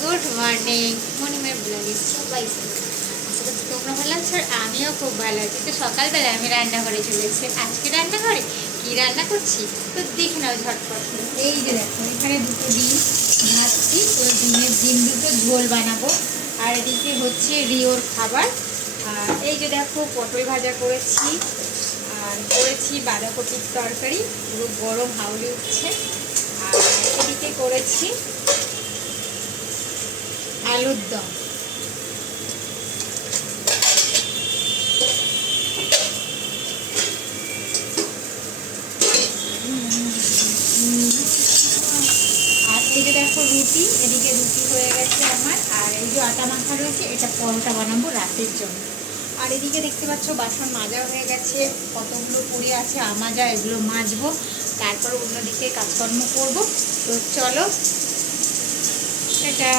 Good morning. মর্নিংয়ের ব্লগে সবাই আশা করছি তোমরা ভালো আছো আমিও খুব ভালো আছি। তো সকালবেলা আমি রান্নাঘরে চলে এসেছি। আজকে রান্নাঘরে কী রান্না করছি? তো দেখে নাও ঝটপট। এই যে দেখো, এখানে দুটো ডিম ভাজছি। তো ডিমের ডিম দুটো ঝোল বানাবো। আর এদিকে হচ্ছে রিওর খাবার। আর এই যে দেখো, পটল ভাজা করেছি। আর করেছি বাঁধাকপির তরকারি। পুরো গরম হাওড়ে উঠছে। আর এদিকে করেছি আলুর দম। এই দেখো রুটি, এদিকে রুটি হয়ে গেছে আমার। আর এই যে আটা মাখা রয়েছে, এটা পরোটা বানাবো রাতের জন্য। আর এদিকে দেখতে পাচ্ছ, বাসন মাজা হয়ে গেছে। কতগুলো পড়ে আছে, আমাজা, এগুলো মাজবো। তারপর অন্যদিকে কাজকর্ম করব। তো চলো এটা